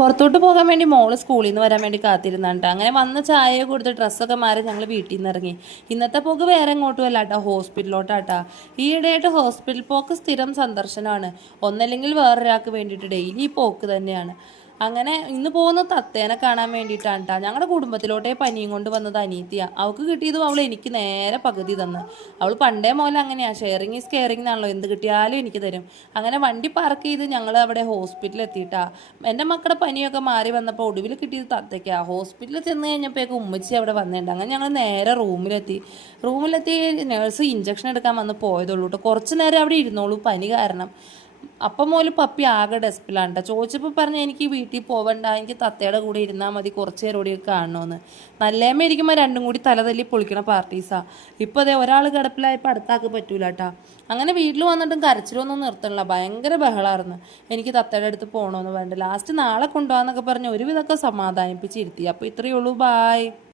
പുറത്തോട്ട് പോകാൻ വേണ്ടി മോള് സ്കൂളിൽ നിന്ന് വരാൻ വേണ്ടി കാത്തിരുന്നാണ്ട് അങ്ങനെ വന്ന് ചായ കൊടുത്ത് ഡ്രസ്സൊക്കെ മാറി ഞങ്ങൾ വീട്ടിൽ നിന്ന് ഇറങ്ങി. ഇന്നത്തെ പോക്ക് വേറെ എങ്ങോട്ടും അല്ല കേട്ടോ, ഹോസ്പിറ്റലിലോട്ടാട്ടാ. ഈയിടെയായിട്ട് ഹോസ്പിറ്റൽ പോക്ക് സ്ഥിരം സന്ദർശനമാണ്. ഒന്നല്ലെങ്കിൽ വേറൊരാൾക്ക് വേണ്ടിയിട്ട് ഡെയിലി പോക്ക് തന്നെയാണ്. അങ്ങനെ ഇന്ന് പോകുന്ന തത്തേനെ കാണാൻ വേണ്ടിയിട്ടാണ് കേട്ടോ. ഞങ്ങളുടെ കുടുംബത്തിലോട്ടേ പനിയും കൊണ്ട് വന്നത് അനീത്തിയ. അവൾക്ക് കിട്ടിയതും അവൾ എനിക്ക് നേരെ പകുതി തന്ന്. അവൾ പണ്ടേ മോലെ അങ്ങനെയാണ്, ഷെയറിങ് ഈസ് കെയറിങ് എന്നാണല്ലോ, എന്ത് കിട്ടിയാലും എനിക്ക് തരും. അങ്ങനെ വണ്ടി പാർക്ക് ചെയ്ത് ഞങ്ങൾ അവിടെ ഹോസ്പിറ്റലിൽ എത്തിയിട്ടാ. എൻ്റെ മക്കളുടെ പനിയൊക്കെ മാറി വന്നപ്പോൾ ഒടുവിൽ കിട്ടിയത് തത്തയ്ക്കാണ്. ഹോസ്പിറ്റലിൽ ചെന്ന് കഴിഞ്ഞപ്പോഴേക്കും ഉമ്മച്ചി അവിടെ വന്നിട്ടുണ്ട്. അങ്ങനെ ഞങ്ങൾ നേരെ റൂമിലെത്തി നേഴ്സ് ഇഞ്ചക്ഷൻ എടുക്കാൻ വന്ന് പോയതുള്ളൂ കേട്ടോ. കുറച്ച് നേരം അവിടെ ഇരുന്നോളൂ പനി കാരണം. അപ്പം മോല് പപ്പി ആകെ ഡെസ്പിലാണ് കേട്ടോ. ചോദിച്ചപ്പോൾ പറഞ്ഞ എനിക്ക് വീട്ടിൽ പോവണ്ട, എനിക്ക് തത്തയുടെ കൂടെ ഇരുന്നാൽ മതി, കുറച്ച് നേരം കൂടി കാണണമെന്ന്. നല്ലേമ്മ ഇരിക്കുമ്പോൾ രണ്ടും കൂടി തലതല്ലി പൊളിക്കണ പാർട്ടീസാണ്. ഇപ്പോൾ അതേ ഒരാൾ കിടപ്പിലായപ്പോൾ അടുത്താക്ക് പറ്റൂല കേട്ടോ. അങ്ങനെ വീട്ടിൽ വന്നിട്ടും കരച്ചിലൊന്നും നിർത്തണില്ല, ഭയങ്കര ബഹളമായിരുന്നു. എനിക്ക് തത്തയുടെ അടുത്ത് പോകണമെന്ന് വേണ്ട. ലാസ്റ്റ് നാളെ കൊണ്ടുപോകാന്നൊക്കെ പറഞ്ഞ് ഒരുവിധമൊക്കെ സമാധാനിപ്പിച്ചിരുത്തി. അപ്പോൾ ഇത്രയേ ഉള്ളൂ, ബായ്.